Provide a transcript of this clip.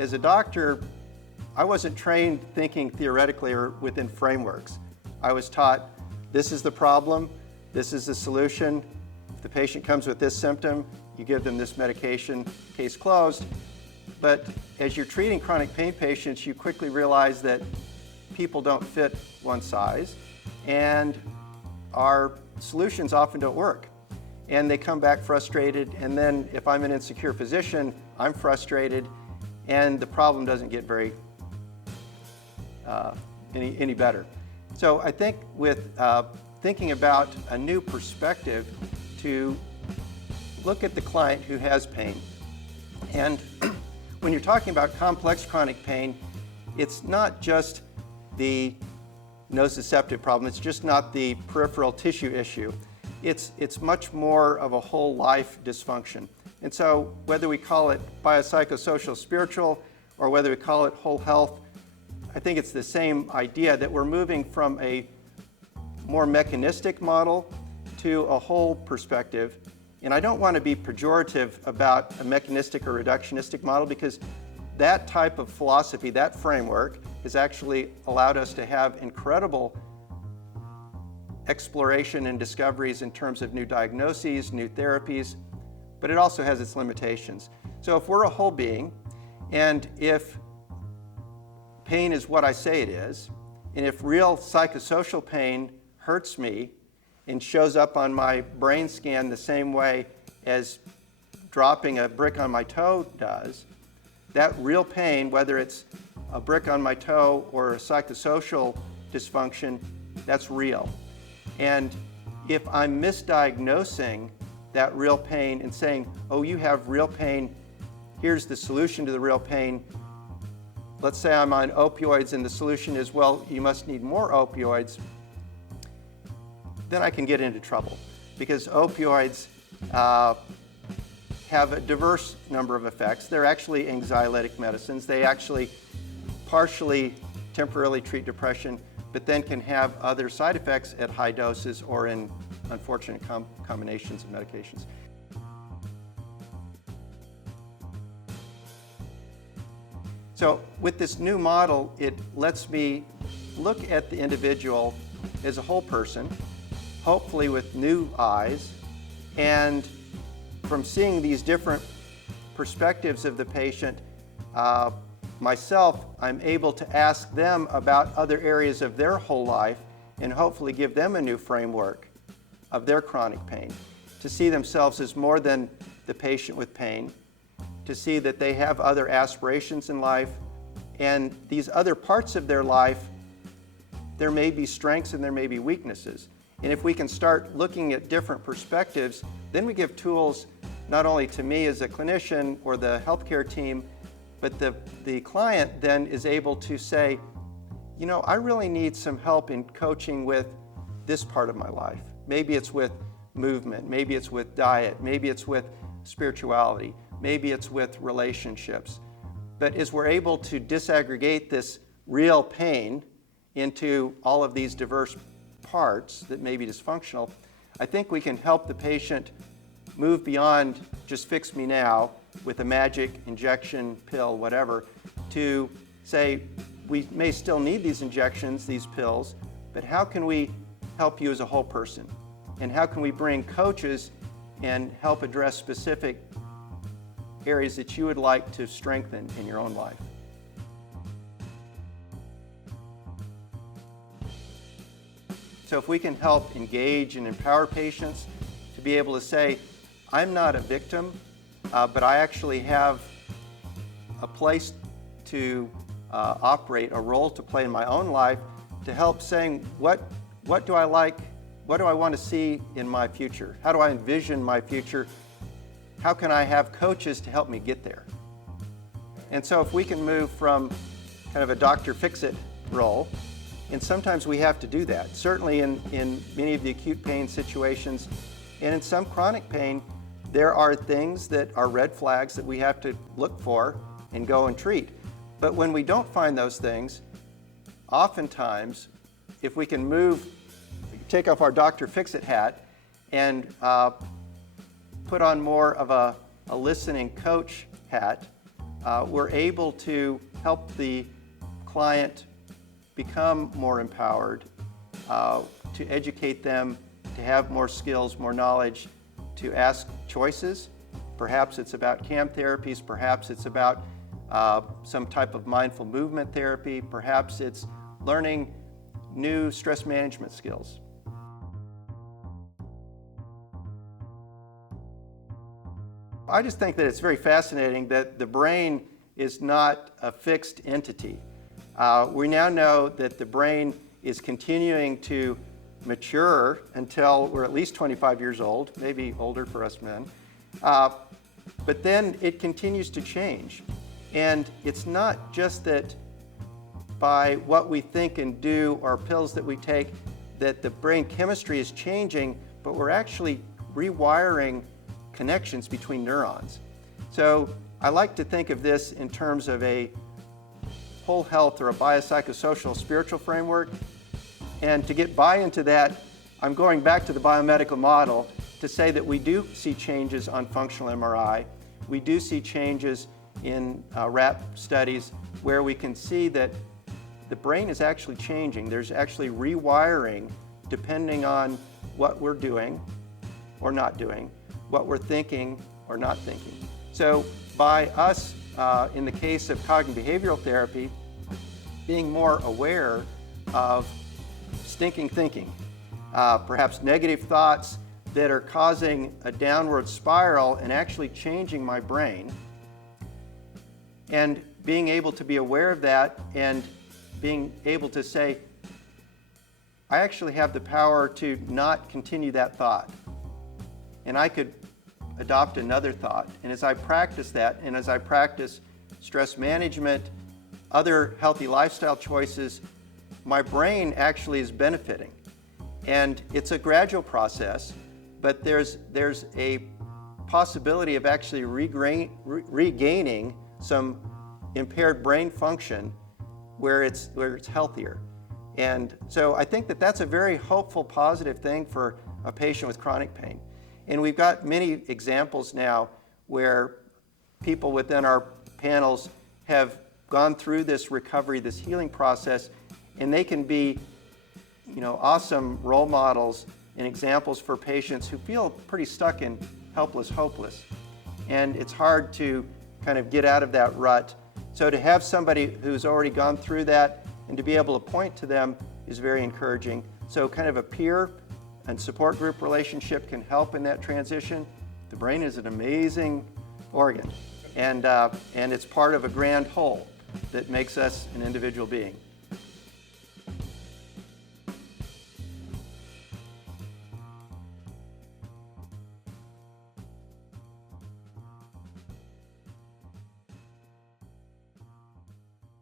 as a doctor, I wasn't trained thinking theoretically or within frameworks. I was taught, this is the problem, this is the solution. If the patient comes with this symptom, you give them this medication, case closed. But as you're treating chronic pain patients, you quickly realize that people don't fit one size, and our solutions often don't work. And they come back frustrated, and then if I'm an insecure physician, I'm frustrated, and the problem doesn't get very any better. So I think with thinking about a new perspective to look at the client who has pain. And when you're talking about complex chronic pain, it's not just the nociceptive problem, it's just not the peripheral tissue issue. It's much more of a whole life dysfunction. And so whether we call it biopsychosocial spiritual or whether we call it whole health, I think it's the same idea that we're moving from a more mechanistic model to a whole perspective. And I don't want to be pejorative about a mechanistic or reductionistic model, because that type of philosophy, that framework, has actually allowed us to have incredible exploration and discoveries in terms of new diagnoses, new therapies, but it also has its limitations. So if we're a whole being, and if pain is what I say it is, and if real psychosocial pain hurts me and shows up on my brain scan the same way as dropping a brick on my toe does, that real pain, whether it's a brick on my toe or a psychosocial dysfunction, that's real. And if I'm misdiagnosing that real pain and saying, oh, you have real pain, here's the solution to the real pain. Let's say I'm on opioids and the solution is, well, you must need more opioids. Then I can get into trouble, because opioids have a diverse number of effects. They're actually anxiolytic medicines. They actually partially, temporarily treat depression, but then can have other side effects at high doses or in unfortunate combinations of medications. So with this new model, it lets me look at the individual as a whole person, hopefully with new eyes, and from seeing these different perspectives of the patient, myself, I'm able to ask them about other areas of their whole life and hopefully give them a new framework of their chronic pain, to see themselves as more than the patient with pain, to see that they have other aspirations in life, and these other parts of their life, there may be strengths and there may be weaknesses. And if we can start looking at different perspectives, then we give tools not only to me as a clinician or the healthcare team, but the client then is able to say, you know, I really need some help in coaching with this part of my life. Maybe it's with movement, maybe it's with diet, maybe it's with spirituality, maybe it's with relationships. But as we're able to disaggregate this real pain into all of these diverse parts that may be dysfunctional, I think we can help the patient move beyond just fix me now with a magic injection, pill, whatever, to say, we may still need these injections, these pills, but how can we help you as a whole person? And how can we bring coaches and help address specific areas that you would like to strengthen in your own life? So if we can help engage and empower patients to be able to say, I'm not a victim, but I actually have a place to operate, a role to play in my own life, to help saying, what do I like, what do I want to see in my future? How do I envision my future? How can I have coaches to help me get there? And so if we can move from kind of a doctor fix-it role, and sometimes we have to do that, certainly in many of the acute pain situations, and in some chronic pain, there are things that are red flags that we have to look for and go and treat. But when we don't find those things, oftentimes, if we can take off our doctor fix-it hat and put on more of a listening coach hat, we're able to help the client become more empowered, to educate them, to have more skills, more knowledge, to ask choices. Perhaps it's about CAM therapies, perhaps it's about some type of mindful movement therapy, perhaps it's learning new stress management skills. I just think that it's very fascinating that the brain is not a fixed entity. We now know that the brain is continuing to mature until we're at least 25 years old, maybe older for us men. But then it continues to change. And it's not just that by what we think and do or pills that we take that the brain chemistry is changing, but we're actually rewiring connections between neurons. So I like to think of this in terms of a whole health or a biopsychosocial spiritual framework. And to get buy-in to that, I'm going back to the biomedical model to say that we do see changes on functional MRI. We do see changes in rat studies where we can see that the brain is actually changing. There's actually rewiring depending on what we're doing or not doing, what we're thinking or not thinking. So by us, in the case of cognitive behavioral therapy, being more aware of stinking thinking, perhaps negative thoughts that are causing a downward spiral and actually changing my brain, and being able to be aware of that and being able to say, I actually have the power to not continue that thought. And I could adopt another thought. And as I practice that, and as I practice stress management, other healthy lifestyle choices, my brain actually is benefiting. And it's a gradual process, but there's a possibility of actually regaining some impaired brain function where it's healthier. And so I think that that's a very hopeful, positive thing for a patient with chronic pain. And we've got many examples now where people within our panels have gone through this recovery, this healing process, and they can be, awesome role models and examples for patients who feel pretty stuck and helpless, hopeless. And it's hard to kind of get out of that rut. So to have somebody who's already gone through that and to be able to point to them is very encouraging. So kind of a peer and support group relationship can help in that transition. The brain is an amazing organ, and it's part of a grand whole that makes us an individual being.